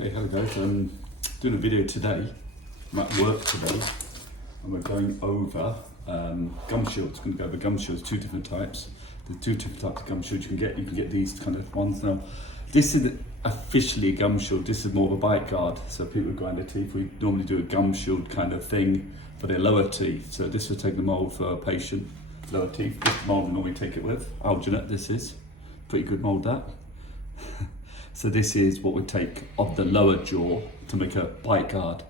Okay, hello guys. I'm doing a video today. I'm at work today and we're going over Gumshields. Going to go over Gumshields, two different types. The two different types of Gumshields you can get these kind of ones. Now, this isn't officially a Gumshield, this is more of a bite guard. So people who grind their teeth, we normally do a Gumshield kind of thing for their lower teeth. So this will take the mould for a patient, lower teeth. This mould we normally take it with. Alginate, this is. Pretty good mould that. So this is what we take of the lower jaw to make a bite guard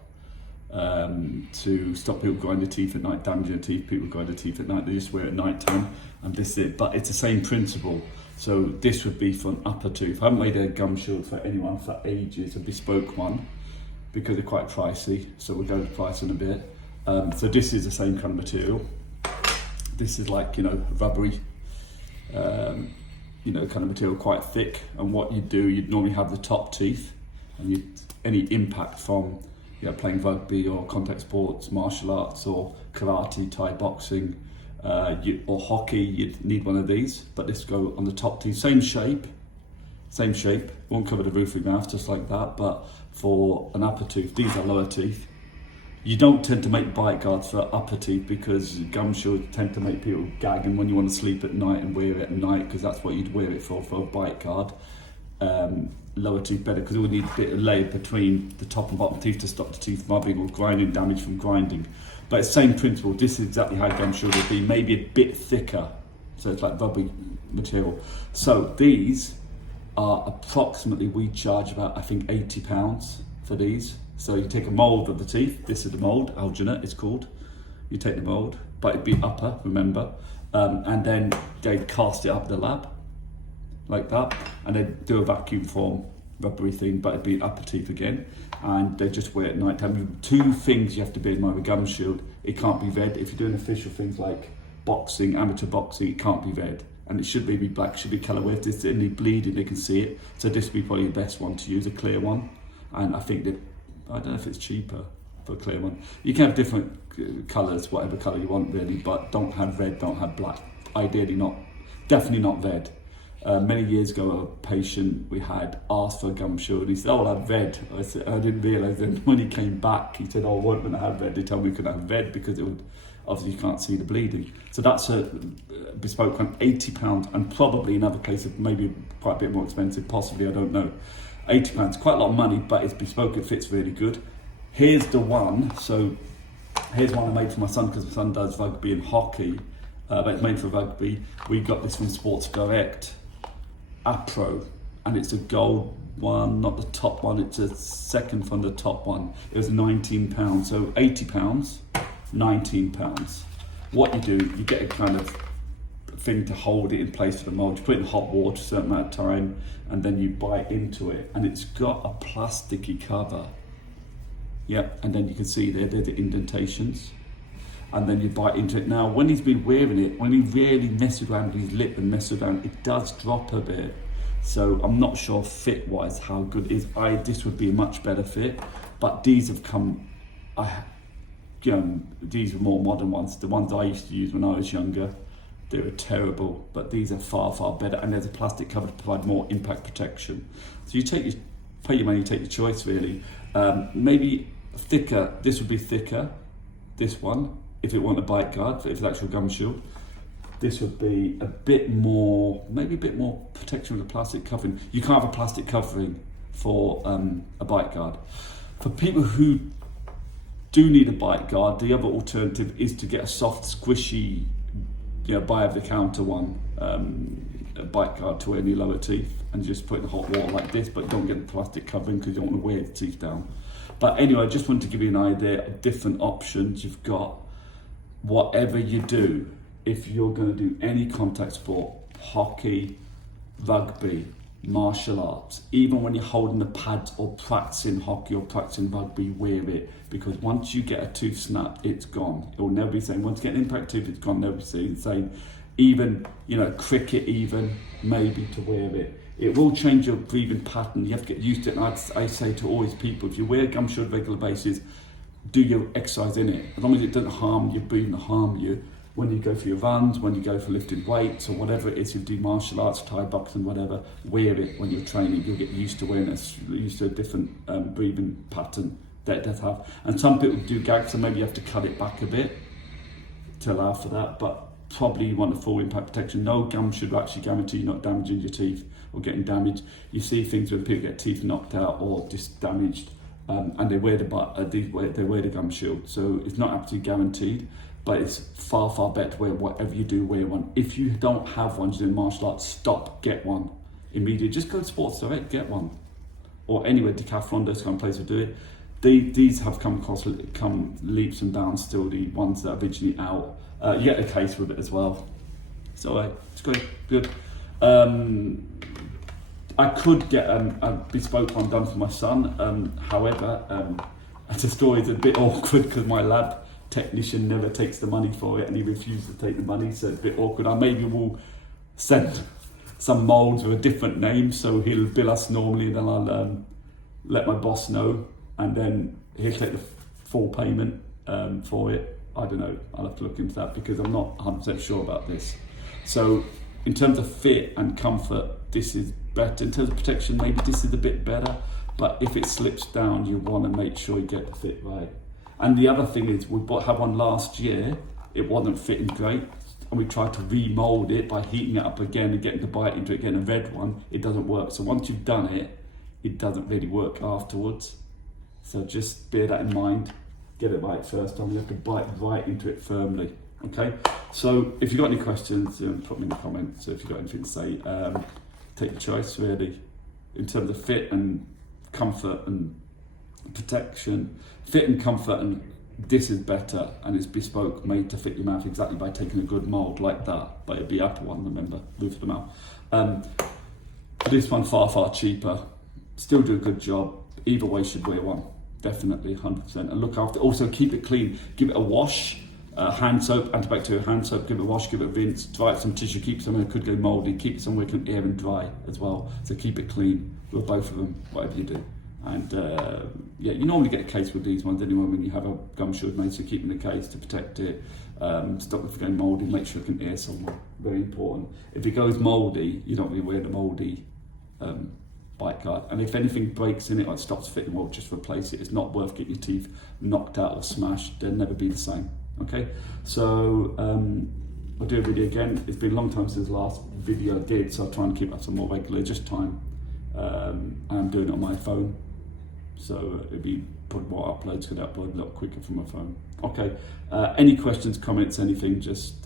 to stop people grinding their teeth at night, damaging their teeth. People grind their teeth at night, they just wear it at night time, and this is it. But it's the same principle. So this would be for an upper tooth. I haven't made a gum shield for anyone for ages, a bespoke one, because they're quite pricey. So we'll go to the price in a bit. So this is the same kind of material. This is like, rubbery, kind of material, quite thick. And what you do, you'd normally have the top teeth, and any impact from playing rugby or contact sports, martial arts or karate, Thai boxing, or hockey, you'd need one of these. But this go on the top teeth, same shape, won't cover the roof of your mouth, just like that. But for an upper tooth, these are lower teeth. You don't tend to make bite guards for upper teeth because gum shields tend to make people gag, and when you want to sleep at night and wear it at night, because that's what you'd wear it for a bite guard. Lower teeth better, because it would need a bit of layer between the top and bottom teeth to stop the teeth rubbing or grinding, damage from grinding. But it's the same principle. This is exactly how gum shield would be, maybe a bit thicker. So it's like rubbery material. So these are approximately, we charge about, I think, £80 for these. So you take a mould of the teeth, this is the mould, alginate it's called. You take the mould, but it'd be upper, remember, and then they cast it up the lab, like that, and then do a vacuum form rubbery thing, but it'd be upper teeth again, and they just wear it at night time. Two things you have to bear in mind with gum shield: it can't be red. If you're doing official things like boxing, amateur boxing, it can't be red. And it should be black, should be colour. If there's any bleeding, they can see it. So this would be probably the best one to use, a clear one. And I think that, I don't know if it's cheaper for a clear one. You can have different colours, whatever colour you want really, but don't have red, don't have black. Ideally not, definitely not red. Many years ago, a patient we had asked for a gum shield. He said, "Oh, I'll have red." I said, I didn't realise. Then when he came back, he said, "Oh, I wasn't going to have red." They told me we couldn't have red because it would, obviously you can't see the bleeding. So that's a bespoke one, £80, and probably in other cases, maybe quite a bit more expensive, possibly, I don't know. £80, quite a lot of money, but it's bespoke, it fits really good. Here's the one, so here's one I made for my son, because my son does rugby and hockey, but it's made for rugby. We got this from Sports Direct, Apro, and it's a gold one, not the top one, it's a second from the top one. It was £19, so £80, £19. What you do, you get a kind of thing to hold it in place for the mold. You put it in hot water a certain amount of time, and then you bite into it, and it's got a plasticky cover. Yep, and then you can see they're the indentations, and then you bite into it. Now, when he's been wearing it, when he really messes around with his lip and messes around, it does drop a bit. So I'm not sure fit-wise how good it is. This would be a much better fit, but these have come. These are more modern ones. The ones I used to use when I was younger, they were terrible, but these are far, far better, and there's a plastic cover to provide more impact protection. So you pay your money, you take your choice really. Maybe thicker, this would be thicker, this one, if it want a bite guard, if it's actual gum shield. This would be a bit more, maybe a bit more protection with a plastic covering. You can't have a plastic covering for a bite guard. For people who do need a bite guard, the other alternative is to get a soft, squishy, buy over the counter one, a bite guard to wear in your lower teeth, and just put it in hot water like this, but don't get the plastic covering because you don't want to wear the teeth down. But anyway, I just wanted to give you an idea of different options you've got. Whatever you do, if you're going to do any contact sport, hockey, rugby, martial arts, even when you're holding the pads or practicing hockey or practicing rugby, wear it, because once you get a tooth snapped, it's gone. It will never be the same. Once you get an impact tooth, it's gone, never be the same. Even, cricket even, maybe to wear it. It will change your breathing pattern. You have to get used to it. And I say to always people, if you wear gum shield on a regular basis, do your exercise in it. As long as it doesn't harm your breathing or harm you, when you go for your runs, when you go for lifting weights or whatever it is you do, martial arts, Thai boxing, whatever, wear it when you're training. You'll get used to wearing it, used to a different breathing pattern that it does have. And some people do gags, so maybe you have to cut it back a bit to allow for that, but probably you want a full impact protection. No gum should actually guarantee you're not damaging your teeth or getting damaged. You see things when people get teeth knocked out or just damaged, and they wear the gum shield. So it's not absolutely guaranteed, but it's far better to wear whatever you do, wear one. If you don't have one, you're doing martial arts, stop, get one immediately. Just go to Sports Direct, get one. Or anywhere, Decathlon, those kind of places will do it. These have come leaps and bounds still, the ones that are originally out. You get a case with it as well. So it's good. I could get a bespoke one done for my son. However, the story is a bit awkward because my lab technician never takes the money for it and he refused to take the money, so it's a bit awkward. I maybe will send some moulds with a different name, so he'll bill us normally, and then I'll let my boss know, and then he'll take the full payment for it. I don't know, I'll have to look into that because I'm not 100% sure about this. So in terms of fit and comfort, this is better. In terms of protection, maybe this is a bit better, but if it slips down, you want to make sure you get the fit right. And the other thing is, we had one last year, it wasn't fitting great, and we tried to remold it by heating it up again and getting to bite into it, getting a red one, it doesn't work. So once you've done it, it doesn't really work afterwards. So just bear that in mind, get it right first time, you have to bite right into it firmly, okay? So if you've got any questions, put them in the comments. So if you've got anything to say, take your choice really. In terms of fit and comfort and protection, fit and comfort, and this is better, and it's bespoke, made to fit your mouth exactly by taking a good mould like that, but it'd be Apple one, remember, roof of the mouth. This one far cheaper, still do a good job. Either way, should wear one, definitely 100%. And look after, also keep it clean, give it a wash, hand soap, antibacterial hand soap, give it a wash, give it a rinse, dry it some tissue, keep it somewhere that could go mouldy, keep it somewhere it can air and dry as well. So keep it clean with both of them, whatever you do. And yeah, you normally get a case with these ones anyway when you have a gum shield made, so keep in the case to protect it, stop it from going mouldy, make sure it can air somewhere, very important. If it goes mouldy, you don't really wear the mouldy bite guard, and if anything breaks in it or it stops fitting well, just replace it. It's not worth getting your teeth knocked out or smashed, they'll never be the same, okay? So I'll do a video again. It's been a long time since the last video I did, so I'll try and keep up some more regular, just time. I'm doing it on my phone, so it'd be put more uploads, could upload a lot quicker from my phone. Okay, any questions, comments, anything, just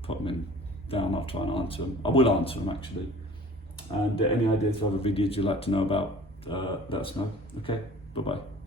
put them in down. I'll try and answer them. I will answer them actually. And any ideas for other videos you'd like to know about, let us know. Okay, bye bye.